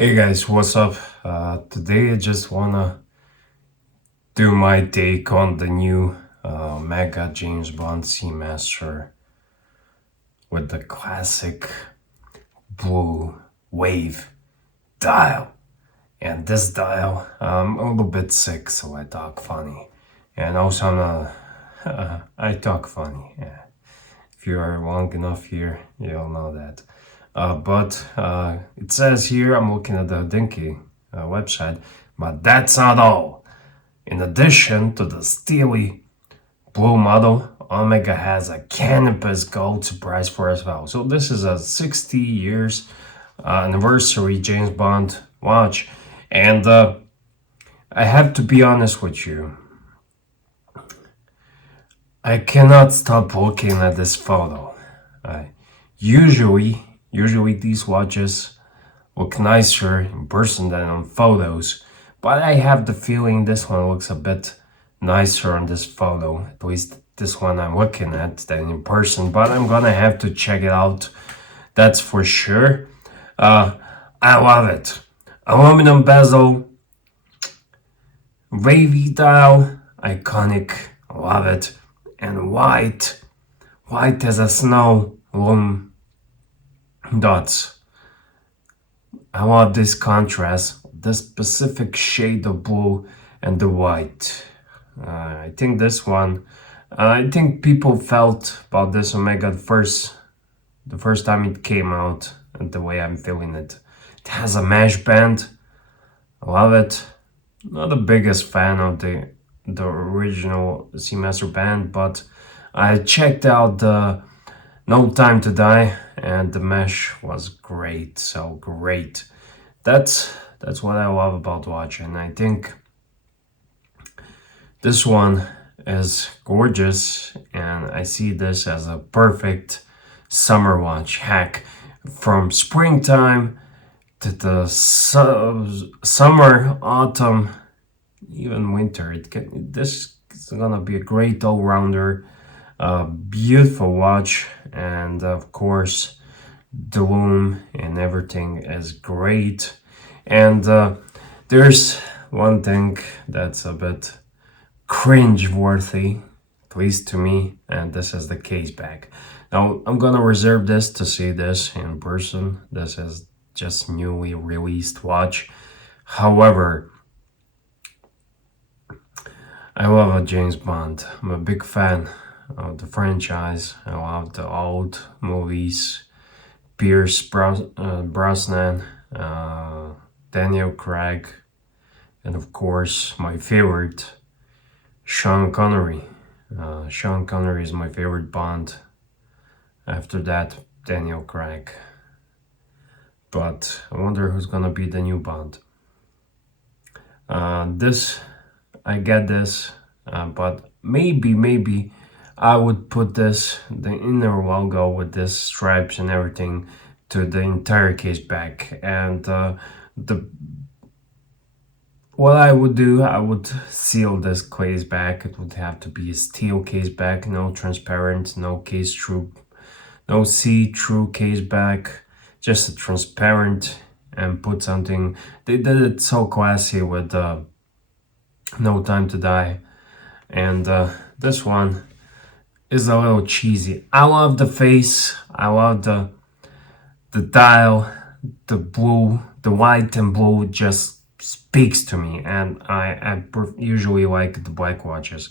Hey guys, what's up? Today I just wanna do my take on the new Mega James Bond Seamaster with the classic blue wave dial. And this dial, I'm a little bit sick, so I talk funny. And also, I talk funny. Yeah. If you are long enough here, you'll know that. But it says here, I'm looking at the Dinky website, but that's not all. In addition to the steely blue model, Omega has a cannabis gold surprise for as well. So this is a 60 years anniversary James Bond watch, and I have to be honest with you. I cannot stop looking at this photo. Usually these watches look nicer in person than on photos, but I have the feeling this one looks a bit nicer on this photo, at least this one I'm looking at, than in person, but I'm gonna have to check it out, that's for sure. I love it. Aluminum bezel, wavy dial, iconic, love it, and white as a snow loom dots. I love this contrast, this specific shade of blue and the white. I think this one, I think people felt about this Omega the first time it came out, and the way I'm feeling it. It has a mesh band. I love it. Not the biggest fan of the original Seamaster band, but I checked out the No Time to Die, and the mesh was great. So great. That's what I love about watch, and I think this one is gorgeous, and I see this as a perfect summer watch hack from springtime to the summer, autumn, even winter. This is gonna be a great all-rounder, beautiful watch, and of course the loom and everything is great. And there's one thing that's a bit cringe-worthy, at least to me, and this is the Caseback. Now I'm gonna reserve this to see this in person. This is just newly released watch. However, I love a James Bond. I'm a big fan of the franchise. I love the old movies. Brosnan, Daniel Craig, and of course my favorite, Sean Connery. Sean Connery is my favorite Bond. After that, Daniel Craig. But I wonder who's gonna be the new Bond. I get this, but maybe I would put the inner logo with this stripes and everything, to the entire case back. And what I would do, I would seal this case back. It would have to be a steel case back, no transparent, no see-through case back, just a transparent, and put something. They did it so classy with No Time to Die, and this one is a little cheesy. I love the face. I love the dial, the blue, the white and blue just speaks to me, and I usually like the black watches,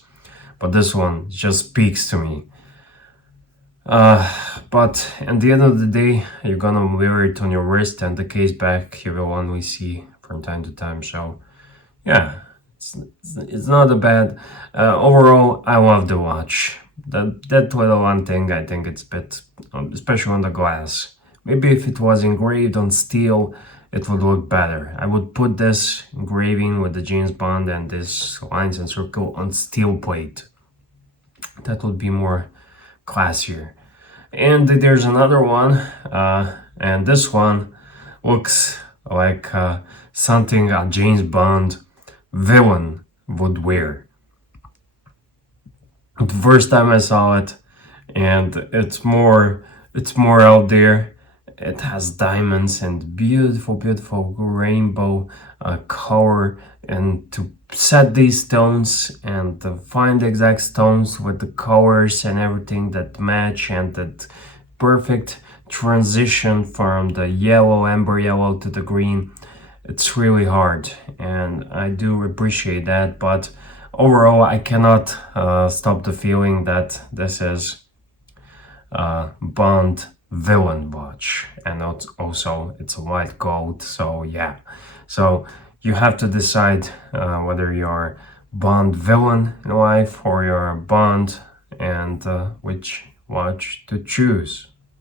but this one just speaks to me. But at the end of the day, you're gonna wear it on your wrist, and the case back you will only see from time to time. So yeah, it's not a bad. Overall, I love the watch. That little one thing, I think it's a bit, especially on the glass. Maybe if it was engraved on steel, it would look better. I would put this engraving with the James Bond and this lines and circle on steel plate. That would be more classier. And there's another one, and this one looks like something a James Bond villain would wear. The first time I saw it, and it's more out there, it has diamonds and beautiful, beautiful rainbow color. And to set these stones and to find the exact stones with the colors and everything that match and that perfect transition from the yellow, amber yellow to the green, it's really hard. And I do appreciate that. But overall, I cannot stop the feeling that this is Bond villain watch, and also it's a white gold. So yeah, so you have to decide whether you're Bond villain in life or you're Bond, and which watch to choose.